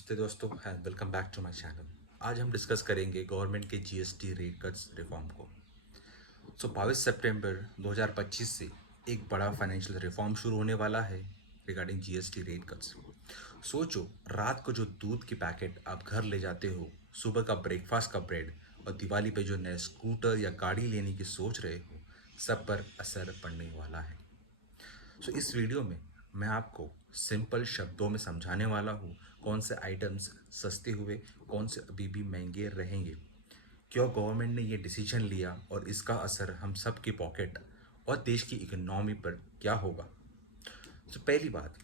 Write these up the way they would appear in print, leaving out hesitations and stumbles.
नमस्ते दोस्तों and welcome back to my channel. आज हम डिस्कस करेंगे गवर्नमेंट के जीएसटी रेट कट्स रिफॉर्म को। 22 सितंबर 2025 से एक बड़ा फाइनेंशियल रिफॉर्म शुरू होने वाला है रिगार्डिंग जीएसटी रेट कट्स। सोचो, रात को जो दूध की पैकेट आप घर ले जाते हो, सुबह का ब्रेकफास्ट का ब्रेड और दिवाली पे जो नए स्कूटर या गाड़ी लेने की सोच रहे हो, सब पर असर पड़ने वाला है। इस वीडियो में मैं आपको सिंपल शब्दों में समझाने वाला हूँ कौन से आइटम्स सस्ते हुए, कौन से अभी भी महंगे रहेंगे, क्यों गवर्नमेंट ने ये डिसीजन लिया और इसका असर हम सब की पॉकेट और देश की इकोनॉमी पर क्या होगा। पहली बात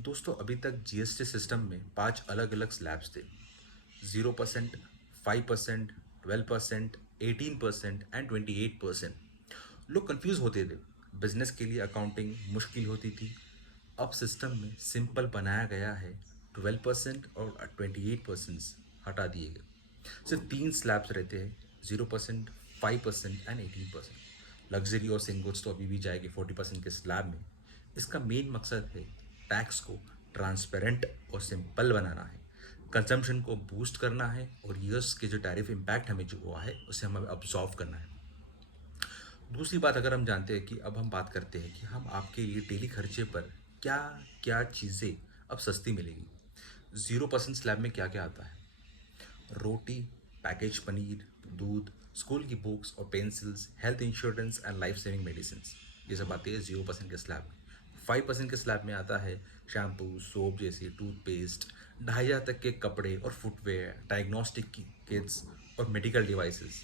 दोस्तों, अभी तक जीएसटी सिस्टम में 5 अलग अलग स्लैब्स थे। 0%, 5%, 12%, 18% एंड 28%। लोग कंफ्यूज होते थे, बिजनेस के लिए अकाउंटिंग मुश्किल होती थी। अब सिस्टम में सिंपल बनाया गया है। 12% और 28% हटा दिए गए। सिर्फ 3 स्लैब्स रहते हैं, 0%, 5% एंड 18%। लग्जरी और सिंगल्स तो अभी भी जाएगी 40% के स्लैब में। इसका मेन मकसद है टैक्स को ट्रांसपेरेंट और सिंपल बनाना है, कंजम्पशन को बूस्ट करना है और ईयर्स के जो टैरिफ इम्पैक्ट हमें जो हुआ है उसे हमें अब्जॉर्व करना है। दूसरी बात, अगर हम जानते हैं कि अब हम बात करते हैं कि हम आपके लिए डेली खर्चे पर क्या क्या चीज़ें अब सस्ती मिलेगी। 0% स्लैब में क्या क्या आता है? रोटी, पैकेज पनीर, दूध, स्कूल की बुक्स और pencils, health insurance and life saving medicine, ये सब आती है 0% के स्लैब में। 5% के स्लैब में आता है शैम्पू, सोप जैसे टूथपेस्ट, 2,500 तक के कपड़े और फुटवेयर, डायग्नोस्टिक किट्स और मेडिकल डिवाइसेस,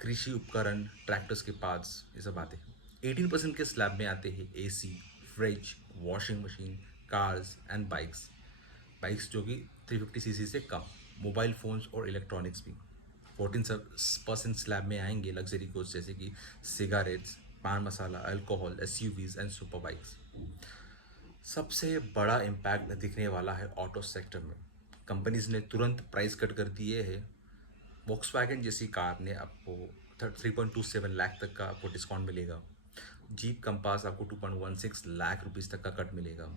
कृषि उपकरण, ट्रैक्टर्स के पार्ट्स, ये सब आते हैं। 18% के स्लैब में आते हैं AC, fridge, washing machine, cars and bikes. Bikes जो कि 350 सीसी से कम, मोबाइल फ़ोन्स और इलेक्ट्रॉनिक्स भी। 14% स्लैब में आएंगे लग्जरी गुड्स जैसे कि cigarettes, paan masala, alcohol, SUVs and super bikes. सबसे बड़ा इम्पैक्ट दिखने वाला है ऑटो सेक्टर में। कंपनीज ने तुरंत प्राइस कट कर दिए हैं। वॉक्सवैगन जैसी कार ने आपको 3.27 लाख तक का आपको डिस्काउंट मिलेगा। जीप कंपास आपको 2.16 लाख रुपीज़ तक का कट मिलेगा।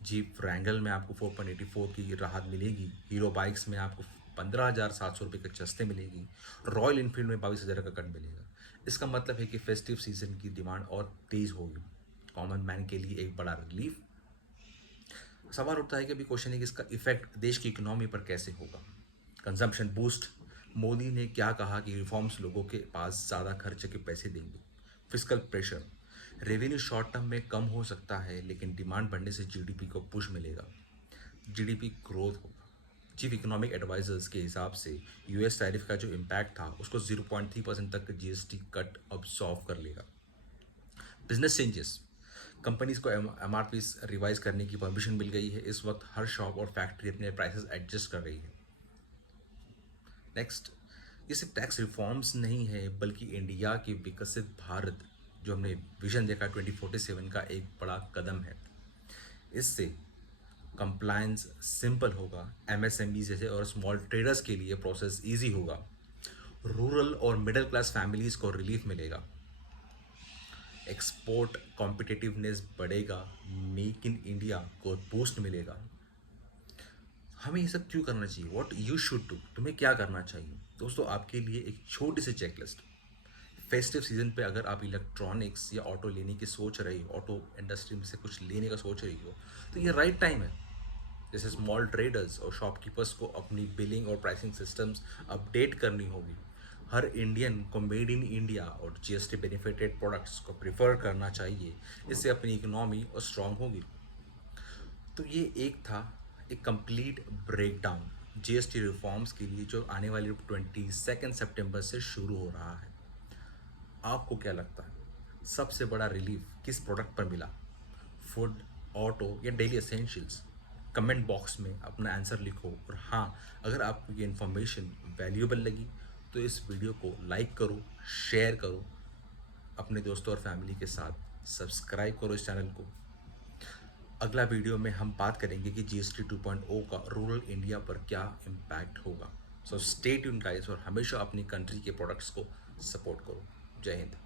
जीप रैंगल में आपको 4.84 की राहत मिलेगी। हीरो बाइक्स में आपको 15,700 रुपये का सस्ते मिलेगी। रॉयल इनफील्ड में 22,000 का कट मिलेगा। इसका मतलब है कि फेस्टिव सीजन की डिमांड और तेज़ होगी। कॉमन मैन के लिए एक बड़ा रिलीफ। सवाल उठता है कि अभी क्वेश्चन है कि इसका इफेक्ट देश की इकोनॉमी पर कैसे होगा। कंजम्पशन बूस्ट, मोदी ने क्या कहा कि रिफॉर्म्स लोगों के पास ज़्यादा खर्च के पैसे देंगे। Physical pressure, revenue short term में कम हो सकता है लेकिन डिमांड बढ़ने से जीडीपी को पुश मिलेगा, जीडीपी ग्रोथ होगा। चीफ इकोनॉमिक एडवाइजर्स के हिसाब से यूएस टैरिफ का जो इम्पैक्ट था उसको 0.3% तक जीएसटी कट अब्सॉर्व कर लेगा। बिजनेस चेंजेस, कंपनीज को एमआरपी रिवाइज करने की परमिशन मिल गई है। इस वक्त हर शॉप और फैक्ट्री अपने प्राइसेस एडजस्ट कर रही है। नेक्स्ट, ये सिर्फ टैक्स रिफॉर्म्स नहीं है बल्कि इंडिया के विकसित भारत जो हमने विजन देखा 2047 का एक बड़ा कदम है। इससे कंप्लायंस सिंपल होगा, एमएसएमई जैसे और स्मॉल ट्रेडर्स के लिए प्रोसेस इजी होगा, रूरल और मिडिल क्लास फैमिलीज को रिलीफ मिलेगा, एक्सपोर्ट कॉम्पिटिटिवनेस बढ़ेगा, मेक इन इंडिया को बूस्ट मिलेगा। हमें ये सब क्यों करना चाहिए? वॉट यू शुड डू, तुम्हें क्या करना चाहिए? दोस्तों, आपके लिए एक छोटी सी चेकलिस्ट। फेस्टिव सीजन पे अगर आप इलेक्ट्रॉनिक्स या ऑटो लेने की सोच रही हो, ऑटो इंडस्ट्री में से कुछ लेने का सोच रही हो, तो ये राइट टाइम है। जैसे स्मॉल ट्रेडर्स और शॉपकीपर्स को अपनी बिलिंग और प्राइसिंग सिस्टम्स अपडेट करनी होगी। हर इंडियन को मेड इन इंडिया और जीएसटी बेनिफिटेड प्रोडक्ट्स को प्रिफर करना चाहिए। इससे अपनी इकोनॉमी और स्ट्रांग होगी। तो ये एक था एक कंप्लीट ब्रेकडाउन जीएसटी रिफॉर्म्स के लिए जो आने वाले 22 सितंबर से शुरू हो रहा है। आपको क्या लगता है सबसे बड़ा रिलीफ किस प्रोडक्ट पर मिला? फूड, ऑटो या डेली एसेंशियल्स? कमेंट बॉक्स में अपना आंसर लिखो। और हाँ, अगर आपको ये इन्फॉर्मेशन वैल्यूएबल लगी तो इस वीडियो को लाइक करो, शेयर करो अपने दोस्तों और फैमिली के साथ, सब्सक्राइब करो इस चैनल को। अगला वीडियो में हम बात करेंगे कि जीएसटी 2.0 का रूरल इंडिया पर क्या इम्पैक्ट होगा। सो स्टे ट्यून्ड गाइस और हमेशा अपनी कंट्री के प्रोडक्ट्स को सपोर्ट करो। जय हिंद।